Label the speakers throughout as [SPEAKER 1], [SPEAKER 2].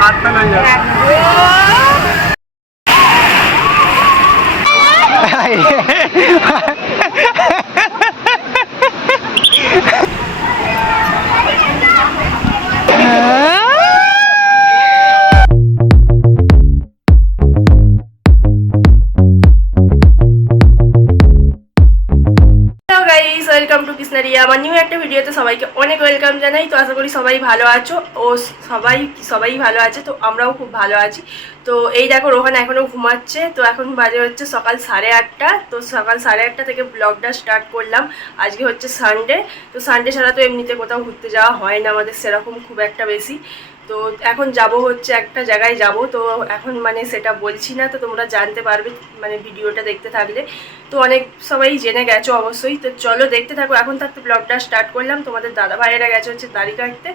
[SPEAKER 1] हाथ पे
[SPEAKER 2] नहीं जाए ওয়েলকাম জানাই। তো আশা করি সবাই ভালো আছো। ও সবাই সবাই ভালো আছে, তো আমরাও খুব ভালো আছি। তো এই দেখো, রোহান এখনও ঘুমাচ্ছে। তো এখন বাজে হচ্ছে সকাল সাড়ে আটটা। তো সকাল সাড়ে আটটা থেকে ব্লগটা স্টার্ট করলাম। আজকে হচ্ছে সানডে তো সানডে ছাড়া তো এমনিতে কোথাও ঘুরতে যাওয়া হয় না আমাদের, সেরকম খুব একটা বেশি। তো এখন যাব হচ্ছে একটা জায়গায় যাব, তো এখন মানে সেটা বলছি না, তো তোমরা জানতে পারবে মানে ভিডিওটা দেখতে থাকলে। তো অনেক সবাই জেনে গেছো অবশ্যই, তো চলো দেখতে থাকো। এখন থাকতে ব্লগটা স্টার্ট করলাম, তোমাদের দাদা ভাইয়েরা গেছে হচ্ছে দাড়ি কাটতে।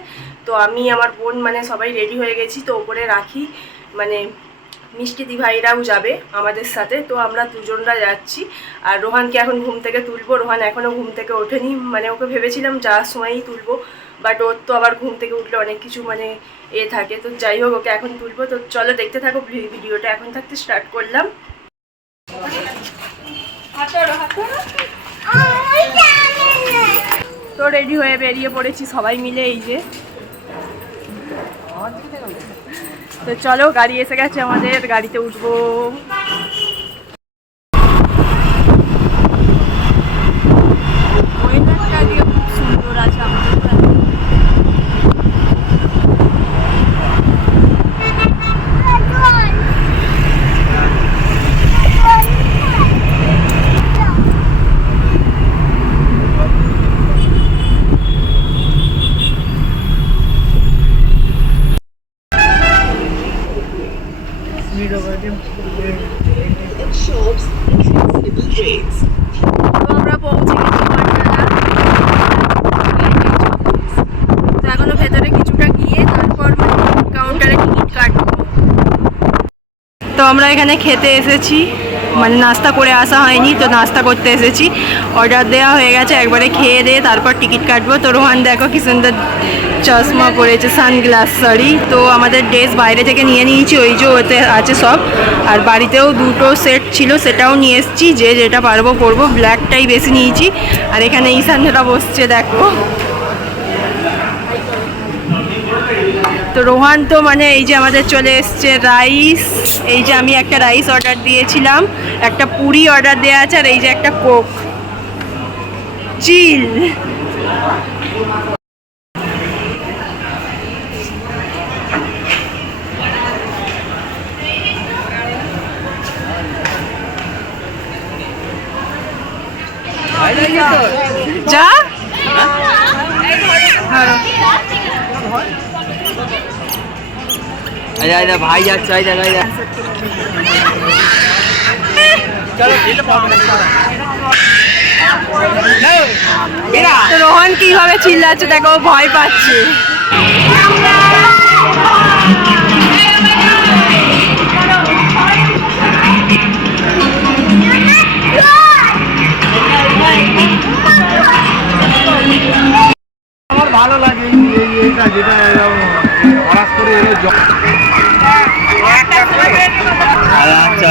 [SPEAKER 2] তো আমি, আমার বোন মানে সবাই রেডি হয়ে গেছি, তো ওপরে রাখি মানে মিষ্টি দি ভাইরাও যাবে আমাদের সাথে, তো আমরা দুজনরা যাচ্ছি। আর রোহানকে এখন ঘুম থেকে তুলবো, রোহান এখনও ঘুম থেকে ওঠেনি মানে ওকে ভেবেছিলাম যাওয়ার সময়ই তুলবো। বাট ওর তো আবার ঘুম থেকে উঠলে অনেক কিছু মানে এ থাকে। তো যাই হোক ওকে এখন তুলবো। তো চলো দেখতে থাকো ভিডিওটা এখন থাকতে স্টার্ট করলাম। তো রেডি হয়ে বেরিয়ে পড়েছি সবাই মিলে এই যে। তো চলো গাড়ি এসে গেছে আমাদের গাড়িতে উঠবো ওয়েদারটা আজকে খুব সুন্দর আছে আমাদের তো আমরা পৌঁছে গেছি পাটনালা তো এখনও ভেতরে কিছুটা গিয়ে তারপর কাউন্টারে টিকিট কাটবো তো আমরা এখানে খেতে এসেছি। মানে নাস্তা করে আসা হয়নি, তো নাস্তা করতে এসেছি। অর্ডার দেওয়া হয়ে গেছে, একবারে খেয়ে দিয়ে তারপর টিকিট কাটবো। তো রোহান, দেখো কি সুন্দর চশমা পরেছে সানগ্লাস সরি তো আমাদের ড্রেস বাইরে থেকে নিয়ে নিয়েছি, ওই যে ওতে আছে সব। আর বাড়িতেও দুটো সেট ছিল, সেটাও নিয়ে এসেছি। যে যেটা পারব পরবো ব্ল্যাকটাই বেশি নিয়েছি। আর এখানে ঈশানরা বসছে, দেখো। তো রোহান তো মানে এই যে আমাদের চলে এসছে রাইস। এই যে আমি একটা রাইস অর্ডার দিয়েছিলাম, একটা পুরি অর্ডার দেওয়া আছে, আর এই যে একটা কোক। চিল। যা।
[SPEAKER 3] আরে আরে ভাই যাচ্ছে আরে
[SPEAKER 2] তো রোহন কীভাবে চিল্লাচ্ছে দেখো ভয় পাচ্ছে।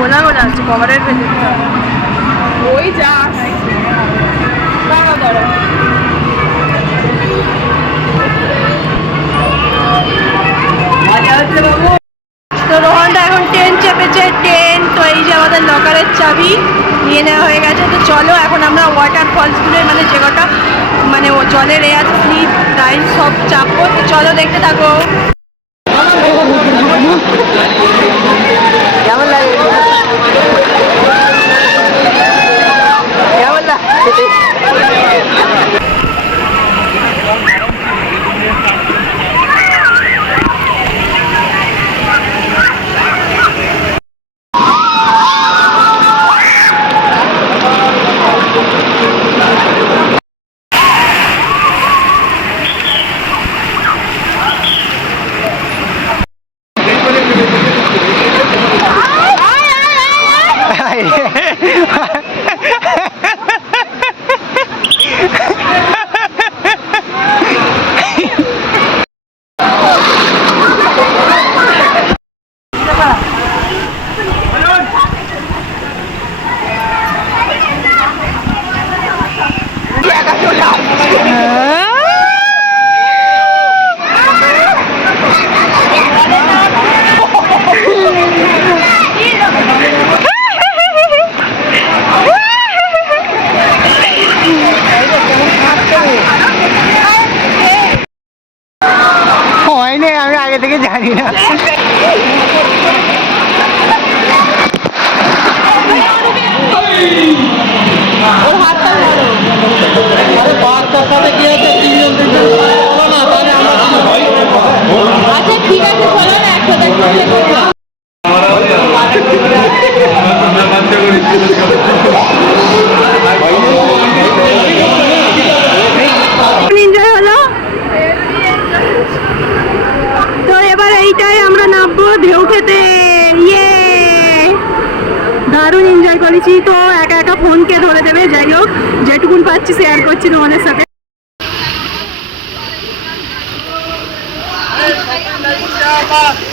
[SPEAKER 2] গোলা গোলা আছে কভারের ভেতরটা ওই যা তো রোহনটা এখন ট্রেন চেপেছে ট্রেন তো এই যে আমাদের লকারের চাবি নিয়ে নেওয়া হয়ে গেছে। তো চলো, এখন আমরা ওয়াটার ফলসগুলোর মানে যে কটা মানে জলের এ আছে স্লিপ টাইল সব চাপবো। তো চলো, দেখতে থাকো।
[SPEAKER 3] আগে থেকে
[SPEAKER 4] জানি না। আচ্ছা, ঠিক আছে চলো না ঢেউ খেতে। ইয়ে। দারুণ এনজয় করেছি। তো একা একা ফোনকে ধরে দেবে? যাই হোক, যেটুকুন পাচ্ছি শেয়ার করছি তোমাদের সাথে।
[SPEAKER 2] Bye.